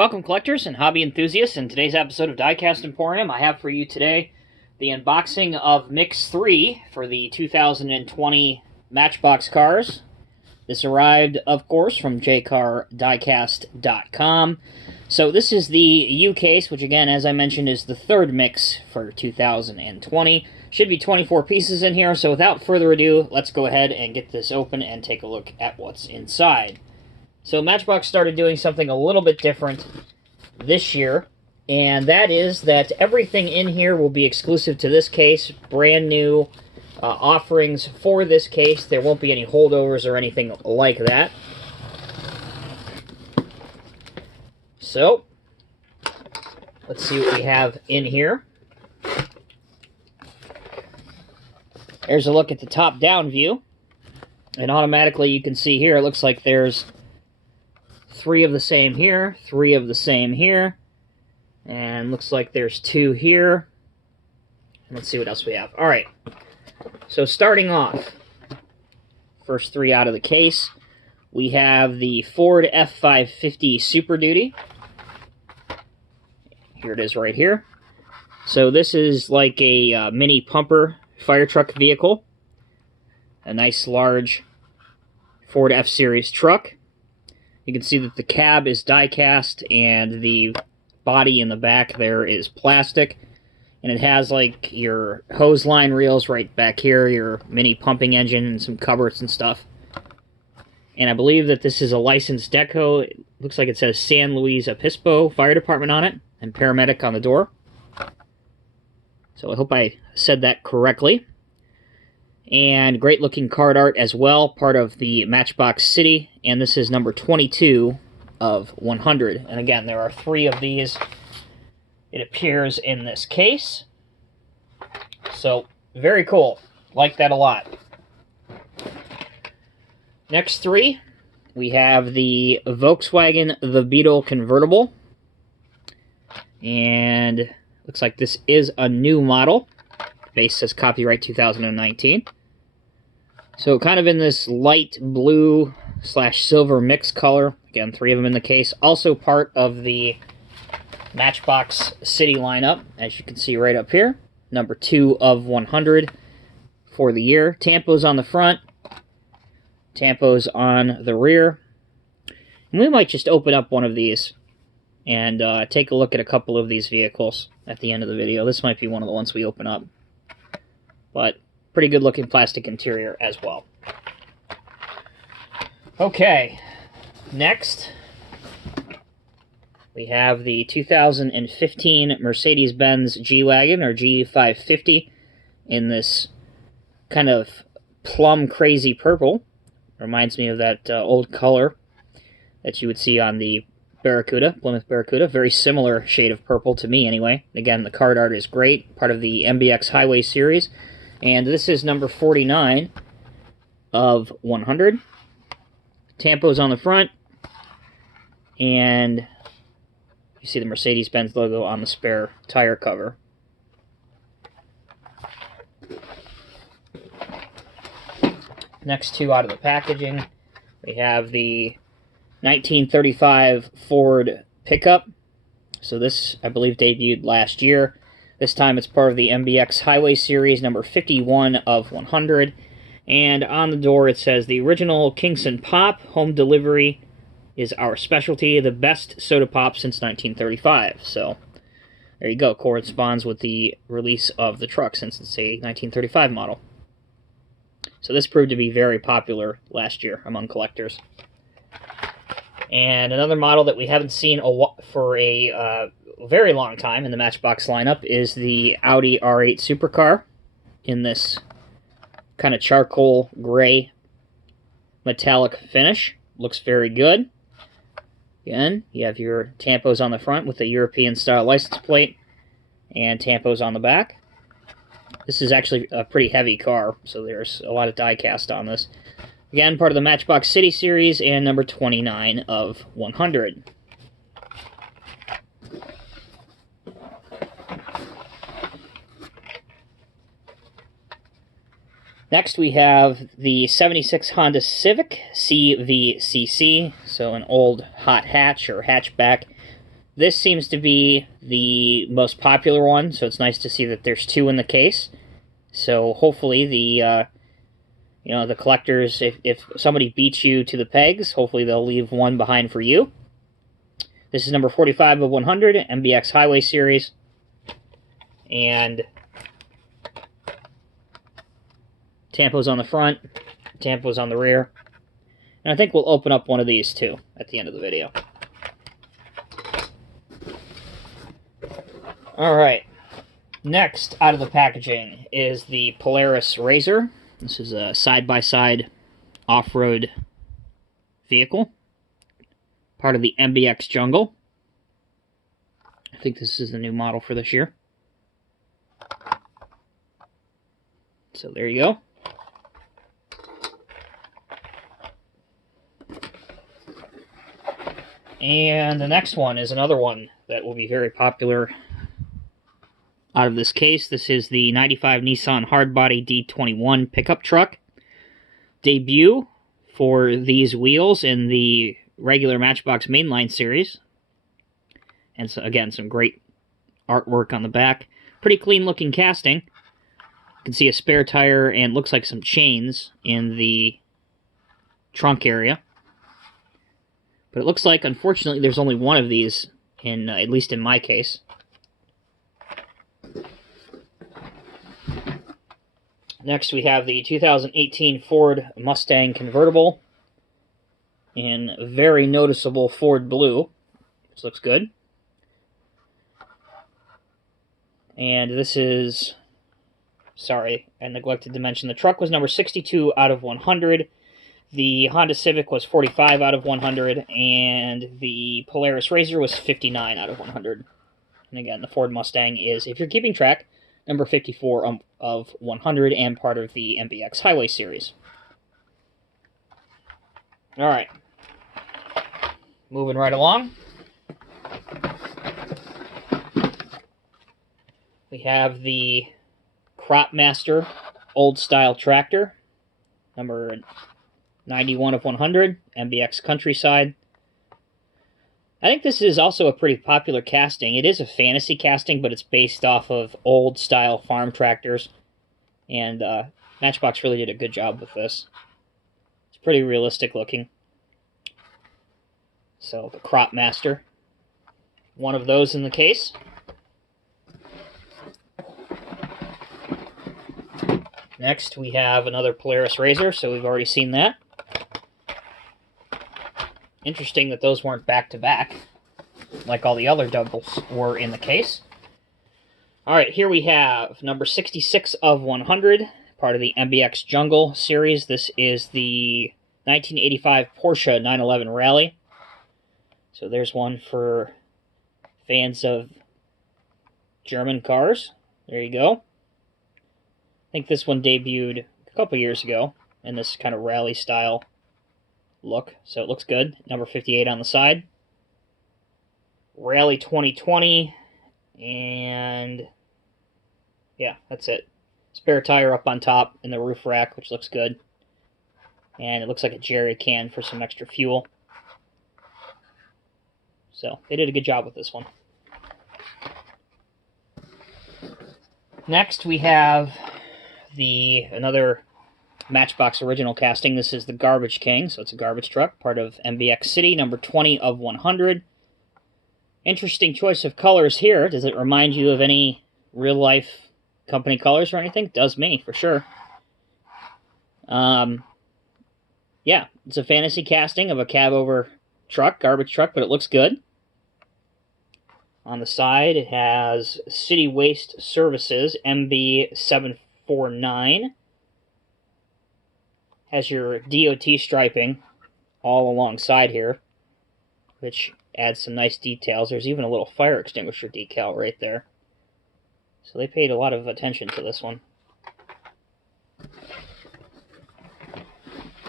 Welcome, collectors and hobby enthusiasts. In today's episode of Diecast Emporium, I have for you today the unboxing of Mix 3 for the 2020 Matchbox cars. This arrived, of course, from jcardiecast.com. So this is the U case, which again, as I mentioned, is the third mix for 2020. Should be 24 pieces in here, so without further ado, let's go ahead and get this open and take a look at what's inside. So Matchbox started doing something a little bit different this year, and that is that everything in here will be exclusive to this case, brand new offerings for this case. There won't be any holdovers or anything like that. So, let's see what we have in here. There's a look at the top-down view, and automatically you can see here, it looks like there's 3 of the same here, 3 of the same here, and looks like there's 2 here. Let's see what else we have. Alright, so starting off, first 3 out of the case, we have the Ford F550 Super Duty. Here it is right here. So this is like a mini pumper fire truck vehicle. A nice large Ford F-Series truck. You can see that the cab is die-cast and the body in the back there is plastic. And it has like your hose line reels right back here, your mini pumping engine and some cupboards and stuff. And I believe that this is a licensed deco. It looks like it says San Luis Obispo Fire Department on it and paramedic on the door. So I hope I said that correctly. And great looking card art as well, part of the Matchbox City, and this is number 22 of 100. And again, there are 3 of these, it appears, in this case. So, very cool. Like that a lot. Next 3, we have the Volkswagen The Beetle convertible. And looks like this is a new model. The base says copyright 2019. So kind of in this light blue / silver mix color. Again, 3 of them in the case. Also part of the Matchbox City lineup, as you can see right up here. Number 2 of 100 for the year. Tampos on the front. Tampos on the rear. And we might just open up one of these and take a look at a couple of these vehicles at the end of the video. This might be one of the ones we open up. But pretty good looking plastic interior as well. Okay, next we have the 2015 Mercedes-Benz G-Wagon, or G550, in this kind of plum crazy purple. Reminds me of that old color that you would see on the Barracuda, Plymouth Barracuda. Very similar shade of purple to me anyway. Again, the card art is great, part of the MBX Highway series. And this is number 49 of 100. Tampos on the front. And you see the Mercedes-Benz logo on the spare tire cover. Next 2 out of the packaging, we have the 1935 Ford pickup. So this, I believe, debuted last year. This time it's part of the MBX Highway Series, number 51 of 100. And on the door it says, the original Kingston Pop, home delivery is our specialty, the best soda pop since 1935. So, there you go, corresponds with the release of the truck, since it's a 1935 model. So this proved to be very popular last year among collectors. And another model that we haven't seen for a very long time in the Matchbox lineup is the Audi R8 Supercar in this kind of charcoal gray metallic finish. Looks very good. Again, you have your tampos on the front with the European style license plate and tampos on the back. This is actually a pretty heavy car, so there's a lot of die cast on this. Again, part of the Matchbox City series and number 29 of 100. Next, we have the 76 Honda Civic CVCC, so an old hot hatch or hatchback This seems to be the most popular one, so it's nice to see that there's 2 in the case. So hopefully the the collectors, if somebody beats you to the pegs, hopefully they'll leave 1 behind for you. This is number 45 of 100, MBX Highway Series. And Tampo's on the front, Tampo's on the rear. And I think we'll open up one of these too at the end of the video. Alright, next out of the packaging is the Polaris RZR. This is a side-by-side off-road vehicle, part of the MBX Jungle. I think this is the new model for this year. So there you go. And the next one is another one that will be very popular out of this case. This is the 95 Nissan Hardbody D21 pickup truck. Debut for these wheels in the regular Matchbox mainline series. And so, again, some great artwork on the back. Pretty clean looking casting. You can see a spare tire and looks like some chains in the trunk area. But it looks like, unfortunately, there's only one of these, at least in my case. Next, we have the 2018 Ford Mustang convertible in very noticeable Ford blue. This looks good. And this is... Sorry, I neglected to mention the truck was number 62 out of 100. The Honda Civic was 45 out of 100. And the Polaris RZR was 59 out of 100. And again, the Ford Mustang is, if you're keeping track, number 54 of 100 and part of the MBX Highway Series. Alright. Moving right along. We have the Crop Master Old Style Tractor, number 91 of 100, MBX Countryside. I think this is also a pretty popular casting. It is a fantasy casting, but it's based off of old-style farm tractors. And Matchbox really did a good job with this. It's pretty realistic looking. So, the Crop Master. One of those in the case. Next, we have another Polaris RZR, so we've already seen that. Interesting that those weren't back-to-back, like all the other doubles were in the case. Alright, here we have number 66 of 100, part of the MBX Jungle series. This is the 1985 Porsche 911 Rally. So there's one for fans of German cars. There you go. I think this one debuted a couple years ago in this kind of rally style look, so it looks good. Number 58 on the side. Rally 2020, and yeah, that's it. Spare tire up on top in the roof rack, which looks good. And it looks like a jerry can for some extra fuel. So they did a good job with this one. Next we have another Matchbox original casting. This is the Garbage King, so it's a garbage truck, part of MBX City, number 20 of 100. Interesting choice of colors here. Does it remind you of any real-life company colors or anything? It does me, for sure. Yeah, it's a fantasy casting of a cab-over truck, garbage truck, but it looks good. On the side, it has City Waste Services, MB749. Has your DOT striping all alongside here, which adds some nice details. There's even a little fire extinguisher decal right there. So they paid a lot of attention to this one.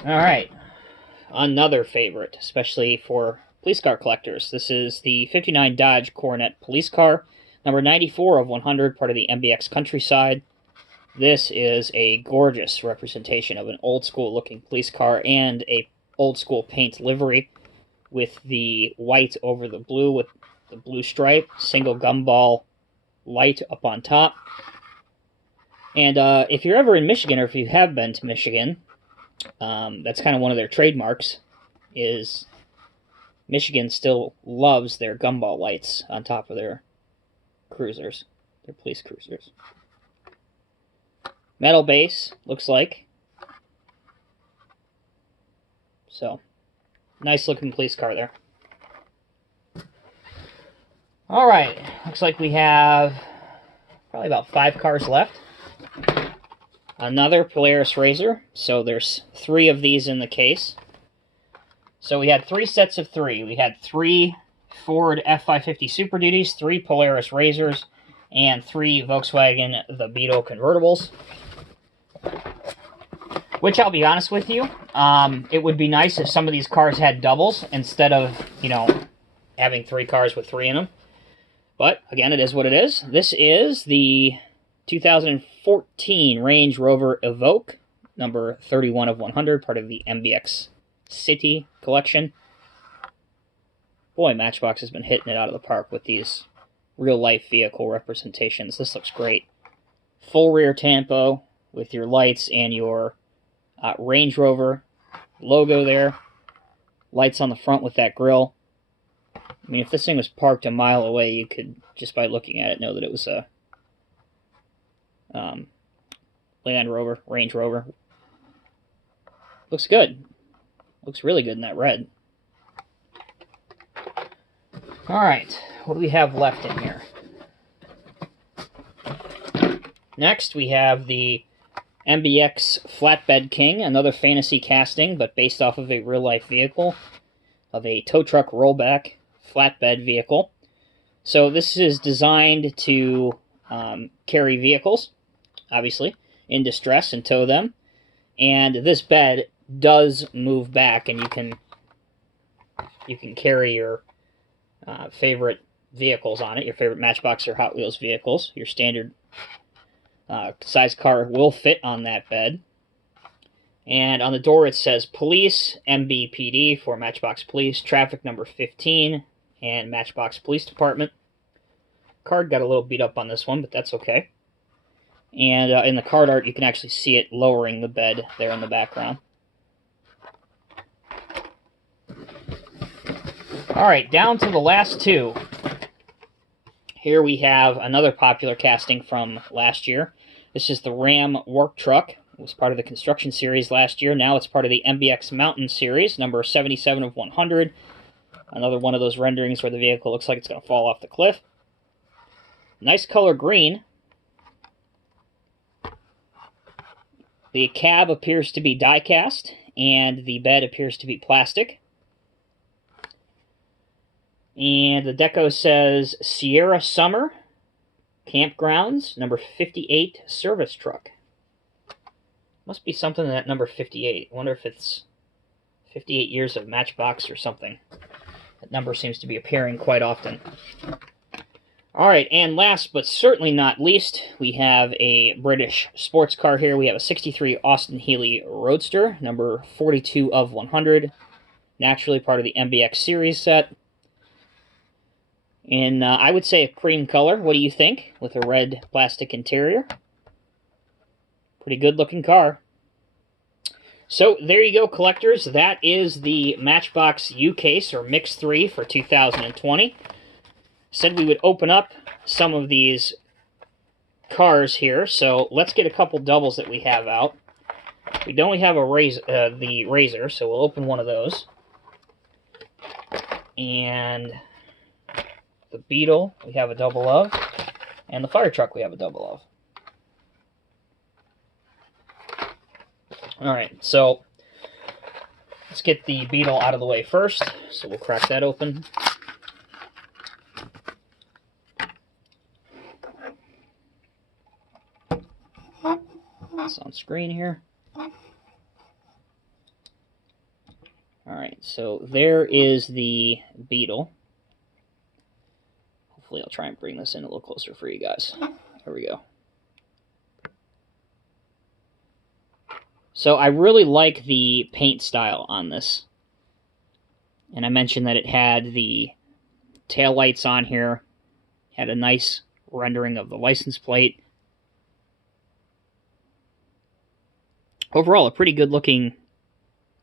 Alright, another favorite, especially for police car collectors. This is the 59 Dodge Coronet police car, number 94 of 100, part of the MBX Countryside. This is a gorgeous representation of an old-school looking police car and a old-school paint livery with the white over the blue with the blue stripe, single gumball light up on top. And if you're ever in Michigan, or if you have been to Michigan, that's kind of one of their trademarks, is Michigan still loves their gumball lights on top of their cruisers, their police cruisers. Metal base, looks like. So, nice looking police car there. Alright, looks like we have probably about 5 cars left. Another Polaris RZR, so there's 3 of these in the case. So we had 3 sets of 3. We had 3 Ford F550 Super Duties, 3 Polaris RZRs, and 3 Volkswagen the Beetle convertibles. Which, I'll be honest with you, it would be nice if some of these cars had doubles instead of, you know, having 3 cars with 3 in them. But, again, it is what it is. This is the 2014 Range Rover Evoque, number 31 of 100, part of the MBX City collection. Boy, Matchbox has been hitting it out of the park with these real-life vehicle representations. This looks great. Full rear tampo with your lights and your Range Rover logo there. Lights on the front with that grille. I mean, if this thing was parked a mile away, you could, just by looking at it, know that it was a Land Rover, Range Rover. Looks good. Looks really good in that red. Alright, what do we have left in here? Next, we have the MBX Flatbed King, another fantasy casting, but based off of a real-life vehicle, of a tow truck rollback flatbed vehicle. So this is designed to carry vehicles, obviously, in distress and tow them. And this bed does move back, and you can carry your favorite vehicles on it, your favorite Matchbox or Hot Wheels vehicles. Your standard size car will fit on that bed. And on the door it says Police, MBPD for Matchbox Police, Traffic number 15, and Matchbox Police Department. Card got a little beat up on this one, but that's okay. And in the card art, you can actually see it lowering the bed there in the background. Alright, down to the last 2. Here we have another popular casting from last year. This is the Ram Work Truck. It was part of the Construction Series last year. Now it's part of the MBX Mountain Series, number 77 of 100. Another one of those renderings where the vehicle looks like it's going to fall off the cliff. Nice color green. The cab appears to be die-cast, and the bed appears to be plastic. And the deco says Sierra Summer Campgrounds, number 58 service truck. Must be something in that number 58. I wonder if it's 58 years of Matchbox or something. That number seems to be appearing quite often. Alright, and last but certainly not least, we have a British sports car here. We have a 63 Austin Healey Roadster, number 42 of 100. Naturally part of the MBX series set. In, I would say, a cream color. What do you think? With a red plastic interior. Pretty good looking car. So, there you go, collectors. That is the Matchbox U-Case, or Mix 3 for 2020. Said we would open up some of these cars here, so let's get a couple doubles that we have out. We don't have the RZR, so we'll open one of those. And the Beetle we have a double of, and the fire truck we have a double of. Alright, so let's get the Beetle out of the way first, so we'll crack that open. It's on screen here. Alright, so there is the Beetle. Hopefully I'll try and bring this in a little closer for you guys. There we go. So I really like the paint style on this. And I mentioned that it had the taillights on here. Had a nice rendering of the license plate. Overall, a pretty good looking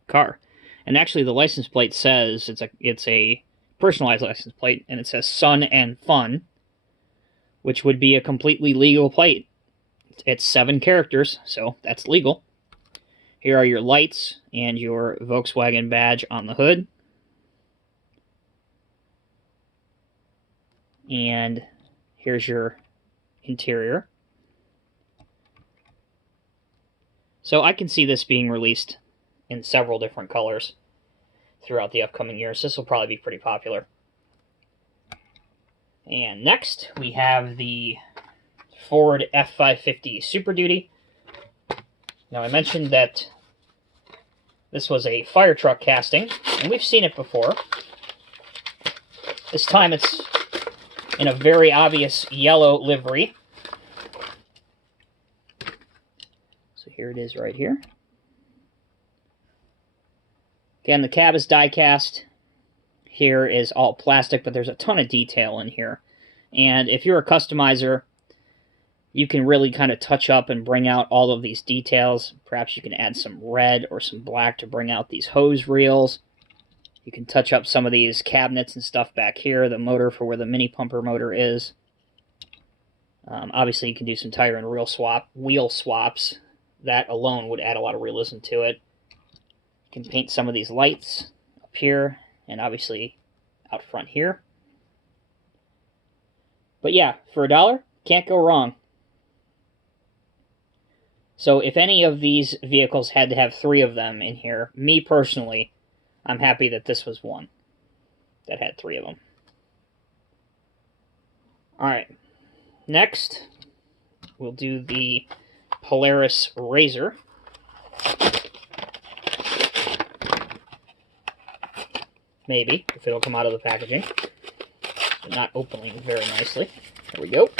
car. And actually the license plate says it's a personalized license plate, and it says Sun and Fun, which would be a completely legal plate. It's 7 characters, so that's legal. Here are your lights and your Volkswagen badge on the hood. And here's your interior. So I can see this being released in several different colors throughout the upcoming years. This will probably be pretty popular. And next, we have the Ford F550 Super Duty. Now, I mentioned that this was a fire truck casting, and we've seen it before. This time it's in a very obvious yellow livery. So here it is right here. Again, the cab is die-cast. Here is all plastic, but there's a ton of detail in here. And if you're a customizer, you can really kind of touch up and bring out all of these details. Perhaps you can add some red or some black to bring out these hose reels. You can touch up some of these cabinets and stuff back here, the motor for where the mini pumper motor is. Obviously, you can do some tire and wheel swaps. That alone would add a lot of realism to it. You can paint some of these lights up here and obviously out front here. But yeah, for $1, can't go wrong. So if any of these vehicles had to have 3 of them in here, me personally, I'm happy that this was one that had 3 of them. Alright, next we'll do the Polaris Razor. Maybe, if it'll come out of the packaging. So not opening very nicely. There we go.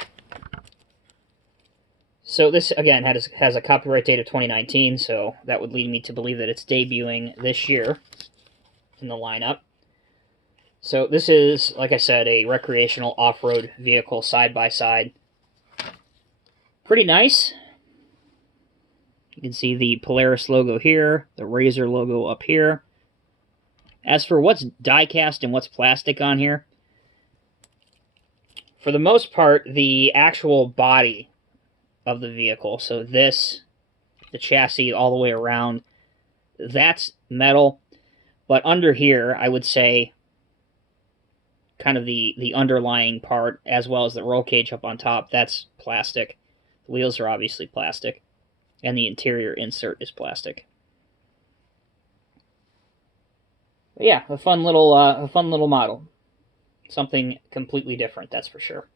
So this, again, has a copyright date of 2019, so that would lead me to believe that it's debuting this year in the lineup. So this is, like I said, a recreational off-road vehicle side-by-side. Pretty nice. You can see the Polaris logo here, the Razor logo up here. As for what's die-cast and what's plastic on here, for the most part, the actual body of the vehicle, so this, the chassis all the way around, that's metal. But under here, I would say kind of the underlying part, as well as the roll cage up on top, that's plastic. The wheels are obviously plastic, and the interior insert is plastic. But yeah, a fun little model. Something completely different, that's for sure.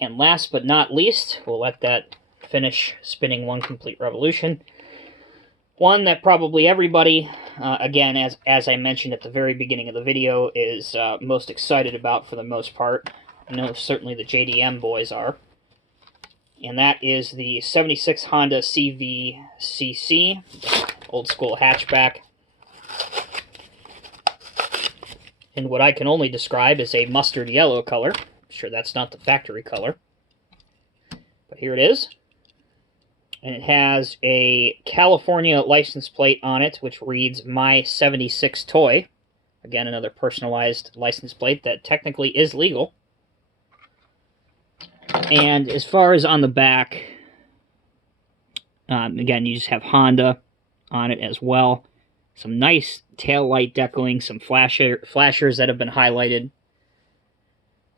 And last but not least, we'll let that finish spinning one complete revolution. One that probably everybody, again, as I mentioned at the very beginning of the video, is most excited about for the most part. I know certainly the JDM boys are. And that is the 76 Honda CVCC, old school hatchback. In what I can only describe as a mustard yellow color. I'm sure that's not the factory color. But here it is. And it has a California license plate on it, which reads My 76 Toy. Again, another personalized license plate that technically is legal. And as far as on the back, again, you just have Honda on it as well. Some nice tail light decaling, some flashers that have been highlighted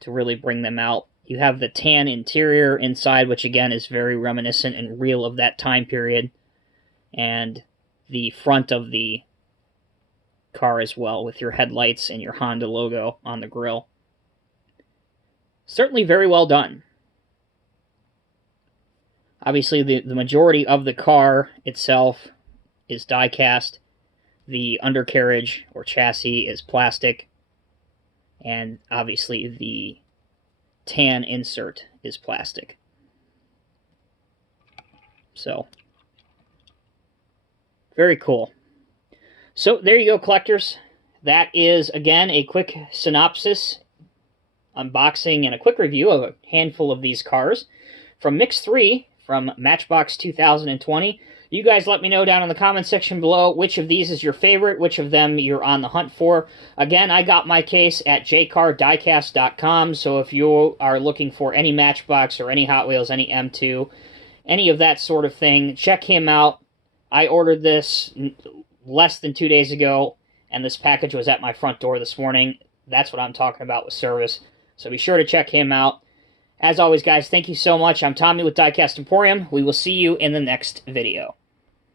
to really bring them out. You have the tan interior inside, which again is very reminiscent and real of that time period. And the front of the car as well, with your headlights and your Honda logo on the grille. Certainly very well done. Obviously, the majority of the car itself is die-cast. The undercarriage or chassis is plastic. And obviously the tan insert is plastic. So, very cool. So there you go, collectors. that is, again, a quick synopsis, unboxing, and a quick review of a handful of these cars from Mix 3 from Matchbox 2020. You guys let me know down in the comment section below which of these is your favorite, which of them you're on the hunt for. Again, I got my case at jcardiecast.com, so if you are looking for any Matchbox or any Hot Wheels, any M2, any of that sort of thing, check him out. I ordered this less than 2 days ago, and this package was at my front door this morning. That's what I'm talking about with service. So be sure to check him out. As always, guys, thank you so much. I'm Tommy with Diecast Emporium. We will see you in the next video.